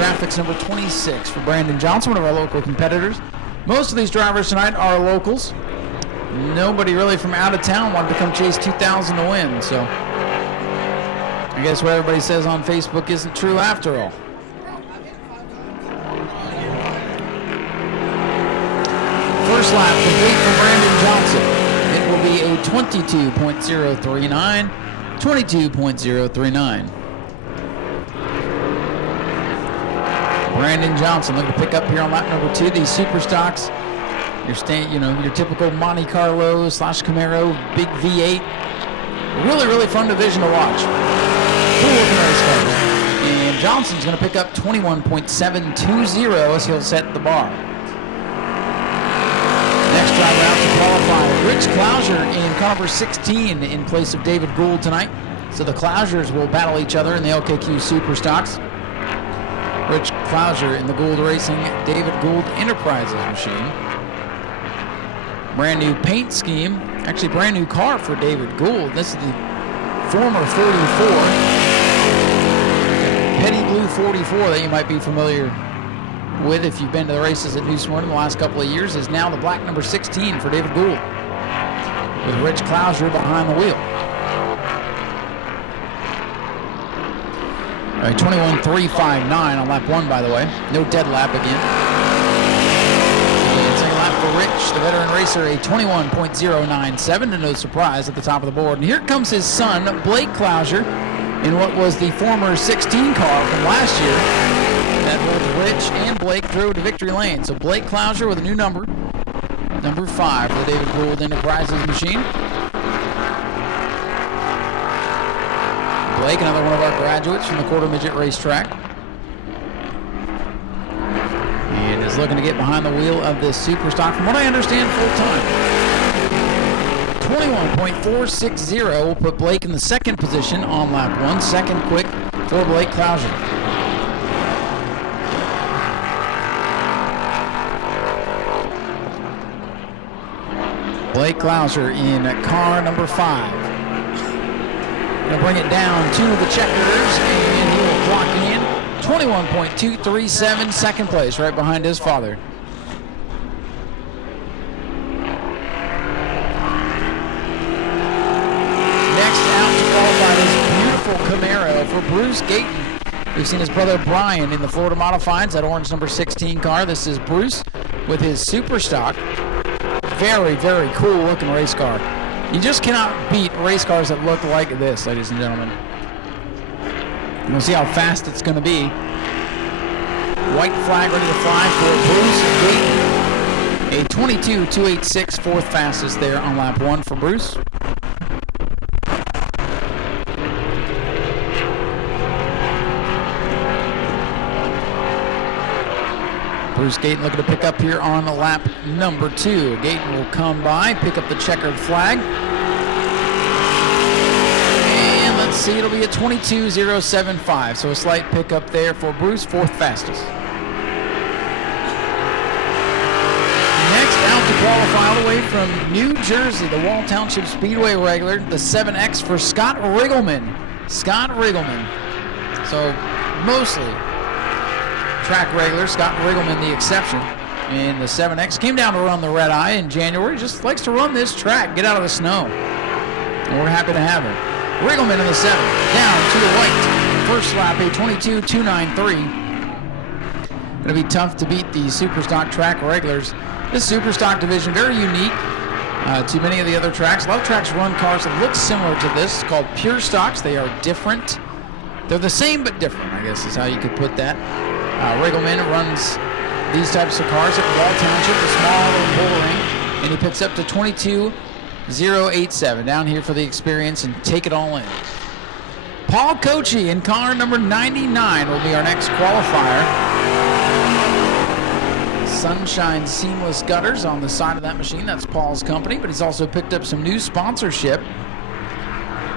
graphics number 26 for Brandon Johnson, one of our local competitors. Most of these drivers tonight are locals. Nobody really from out of town wanted to come chase 2,000 to win, so I guess what everybody says on Facebook isn't true after all. First lap complete for Brandon Johnson. It will be a 22.039, 22.039. Brandon Johnson looking to pick up here on lap number 2. These super stocks, your typical Monte Carlo / Camaro, big V8. Really, really fun division to watch. Cool looking race cars. And Johnson's going to pick up 21.720 as he'll set the bar. Next driver out to qualify, Rich Clouser in car number 16 in place of David Gould tonight. So the Clousers will battle each other in the LKQ Super Stocks. Rich Clouser in the Gould Racing David Gould Enterprises machine. Brand new paint scheme, actually brand new car for David Gould. This is the former 44, Petty Blue 44 that you might be familiar with if you've been to the races at New Smyrna in the last couple of years, is now the black number 16 for David Gould, with Rich Clouser behind the wheel. All right, 21.359 on lap 1, by the way. No dead lap again. And second lap for Rich, the veteran racer, a 21.097, to no surprise at the top of the board. And here comes his son, Blake Clouser, in what was the former 16 car from last year that both Rich and Blake drove to victory lane. So Blake Clouser with a new number, number 5 for the David Gould Enterprises machine. Blake, another one of our graduates from the quarter midget racetrack, and is looking to get behind the wheel of this super stock, from what I understand, full time. 21.460 will put Blake in the second position on lap 1. Second quick for Blake Clouser. Blake Clouser in car number 5. Gonna bring it down to the checkers, and he will clock in 21.237, second place, right behind his father. Next out to qualify this beautiful Camaro for Bruce Gayton. We've seen his brother Brian in the Florida Modifieds, that orange number 16 car. This is Bruce with his super stock. Very, very cool looking race car. You just cannot beat race cars that look like this, ladies and gentlemen. We'll see how fast it's going to be. White flag ready to fly for Bruce Gayton. A 22.286, fourth fastest there on lap 1 for Bruce. Bruce Gayton looking to pick up here on lap number 2. Gayton will come by, pick up the checkered flag. And let's see, it'll be a 22.075. So a slight pickup there for Bruce, fourth fastest. Next out to qualify all the way from New Jersey, the Wall Township Speedway regular, the 7X for Scott Riggleman. Scott Riggleman. So mostly track regular, Scott Riggleman the exception. And the 7X came down to run the red eye in January. Just likes to run this track, get out of the snow. And we're happy to have him. Riggleman in the 7, down to the white. First lap, a 22.293. Going to be tough to beat the Superstock track regulars. This Superstock division, very unique to many of the other tracks. A lot of tracks run cars that look similar to this. It's called pure stocks. They are different. They're the same but different, I guess is how you could put that. Riggleman runs these types of cars at Wall Township, a small little bull ring, and he picks up to 22.087 down here for the experience and take it all in. Paul Cochi in car number 99 will be our next qualifier. Sunshine Seamless Gutters on the side of that machine. That's Paul's company, but he's also picked up some new sponsorship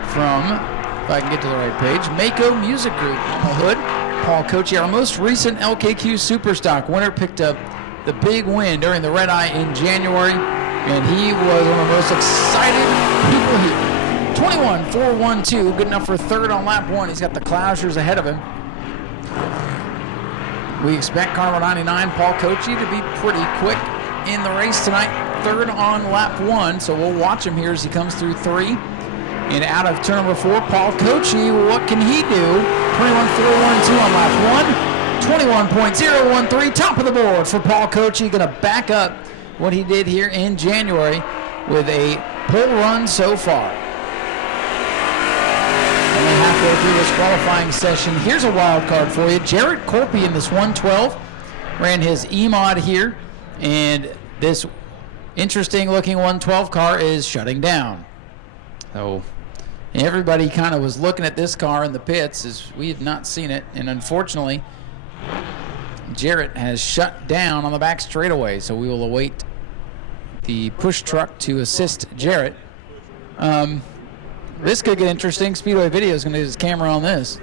from, if I can get to the right page, Mako Music Group on the hood. Paul Cochi, our most recent LKQ Superstock winner, picked up the big win during the red eye in January, and he was one of the most excited people here. 21.412, good enough for third on lap 1. He's got the Clousers ahead of him. We expect car number 99, Paul Cochi, to be pretty quick in the race tonight. Third on lap 1, so we'll watch him here as he comes through 3. And out of turn number 4, Paul Cochi, what can he do? 21.412 on lap 1. 21.013, top of the board for Paul Cochi. Going to back up what he did here in January with a pole run so far. Only halfway through this qualifying session. Here's a wild card for you. Jarrett Corby in this 112 ran his E-Mod here, and this interesting looking 112 car is shutting down. So everybody kind of was looking at this car in the pits as we had not seen it, and unfortunately Jarrett has shut down on the back straightaway, so we will await the push truck to assist Jarrett. This could get interesting. Speedway Video is going to do his camera on this.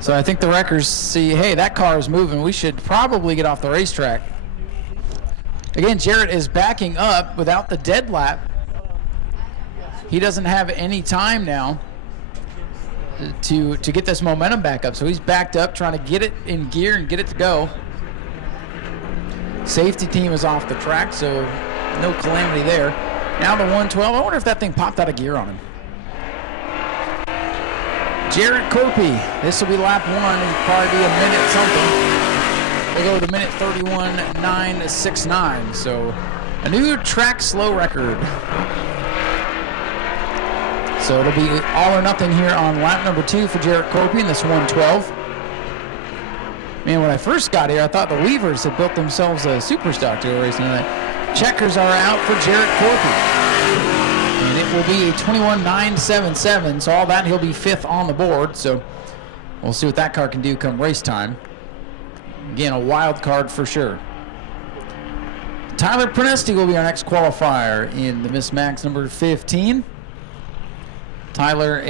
So I think the wreckers see, hey, that car is moving. We should probably get off the racetrack. Again, Jarrett is backing up without the dead lap. He doesn't have any time now to get this momentum back up. So he's backed up, trying to get it in gear and get it to go. Safety team is off the track, so no calamity there. Now the 112, I wonder if that thing popped out of gear on him. Jarrett Corby, this will be lap 1, it'll probably be a minute something. We'll go to minute 31.969, so a new track slow record. So it'll be all or nothing here on lap number 2 for Jarrett Corby in this 112. Man, when I first got here, I thought the Weavers had built themselves a super stock to go racing tonight. Checkers are out for Jarrett Corby. And it will be a 21.977, so all that, he'll be 5th on the board. So we'll see what that car can do come race time. Again, a wild card for sure. Tyler Pronesti will be our next qualifier in the Miss Max number 15. Tyler,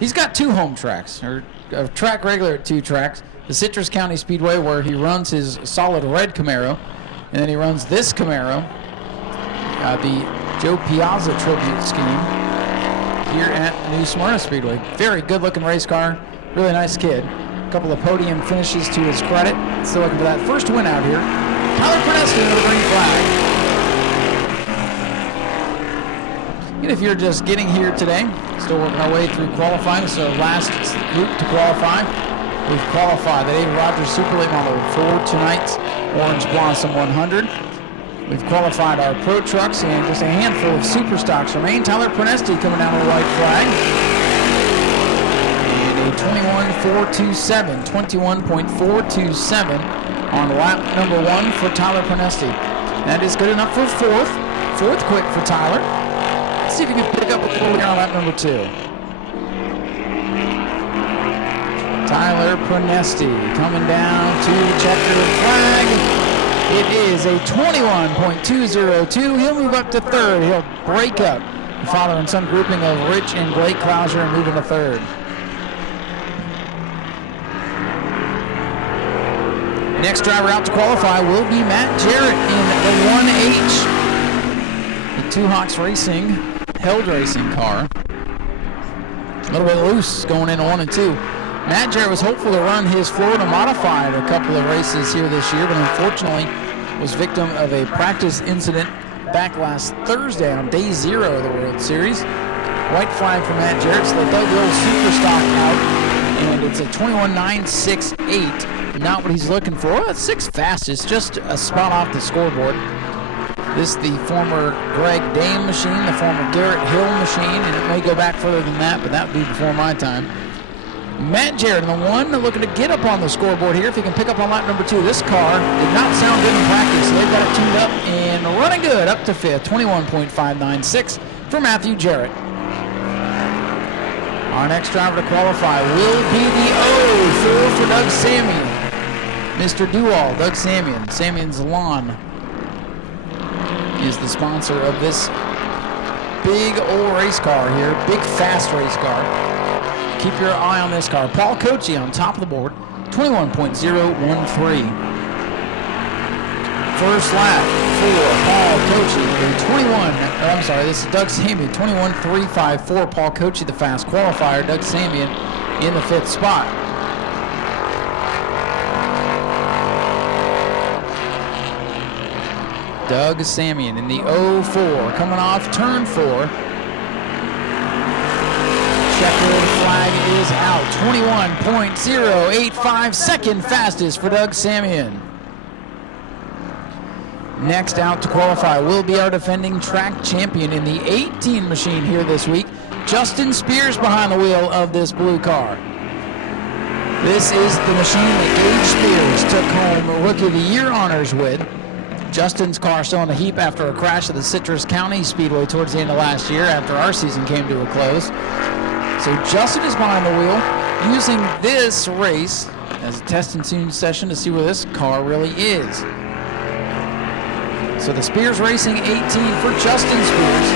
he's got 2 home tracks, or a track regular at 2 tracks. The Citrus County Speedway, where he runs his solid red Camaro, and then he runs this Camaro, the Joe Piazza tribute scheme, here at New Smyrna Speedway. Very good looking race car, really nice kid. A couple of podium finishes to his credit. Still looking for that first win out here. Tyler Pronesti with a green flag. And if you're just getting here today, still working our way through qualifying. This is our last group to qualify. We've qualified the David Rogers Super Late Model for tonight's Orange Blossom 100. We've qualified our Pro Trucks, and just a handful of Super Stocks remain. Tyler Pronesti coming down with a white flag. And a 21.427 on lap number 1 for Tyler Pronesti. That is good enough for 4th. 4th quick for Tyler. Let's see if he can pick up a little here on lap number 2. Tyler Pronesti coming down to checkered flag. It is a 21.202. He'll move up to 3rd. He'll break up the father and son grouping of Rich and Blake Klauser and move into 3rd. Next driver out to qualify will be Matt Jarrett in the 1H. The Two Hawks Racing, Held Racing car. A little bit loose going into 1 and 2. Matt Jarrett was hopeful to run his Florida Modified a couple of races here this year, but unfortunately was victim of a practice incident back last Thursday on day 0 of the World Series. White flag for Matt Jarrett, so they dug the old super stock out, and it's a 21.968. Not what he's looking for. Well, it's 6th fastest, just a spot off the scoreboard. This is the former Greg Dame machine, the former Garrett Hill machine, and it may go back further than that, but that would be before my time. Matt Jarrett in the 1 looking to get up on the scoreboard here if he can pick up on lap number 2. This car did not sound good in practice, so they've got it tuned up and running good up to 5th. 21.596 for Matthew Jarrett. Our next driver to qualify will be the 0-4 for Doug Samian. Mr. Dual, Doug Samian. Samian's Lawn is the sponsor of this big old race car here. Big fast race car. Keep your eye on this car. Paul Cochi on top of the board, 21.013. First lap for Paul Cochi, this is Doug Samian, 21.354. Paul Cochi, the fast qualifier. Doug Samian in the 5th spot. Doug Samian in the 04, coming off turn 4. Checkered flag is out. 21.085, second fastest for Doug Samian. Next out to qualify will be our defending track champion in the 18 machine here this week, Justin Spears behind the wheel of this blue car. This is the machine that Gage Spears took home Rookie of the Year honors with. Justin's car still in a heap after a crash at the Citrus County Speedway towards the end of last year after our season came to a close. So Justin is behind the wheel using this race as a test and tune session to see where this car really is. So the Spears Racing 18 for Justin Spears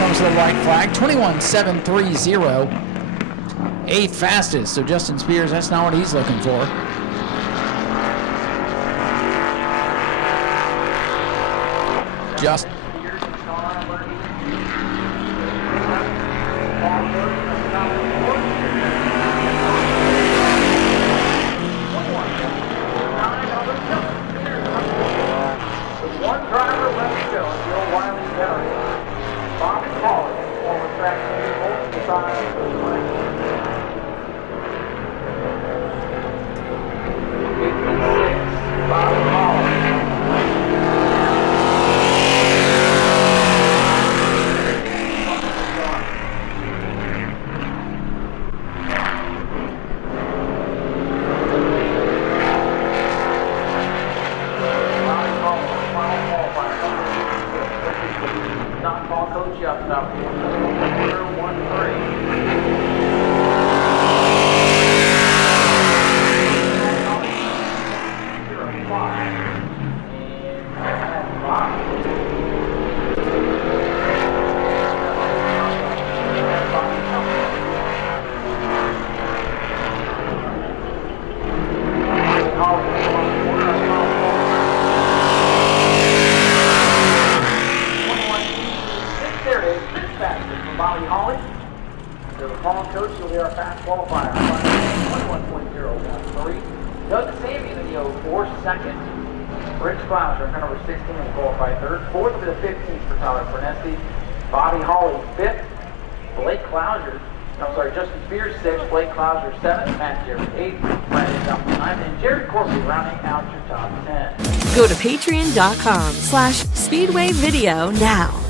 comes to the white flag, 21.730, 8th fastest. So Justin Spears, that's not what he's looking for. Just Cochi up top. 4th to the 15th for Tyler Pronesti. Bobby Hawley 5th. Justin Spears 6th. Blake Clouser 7th. Matt Jarrett 8th. Brandon Dumpton 9th. And Jarrett Corby rounding out your top 10. Go to patreon.com/Speedway Video now.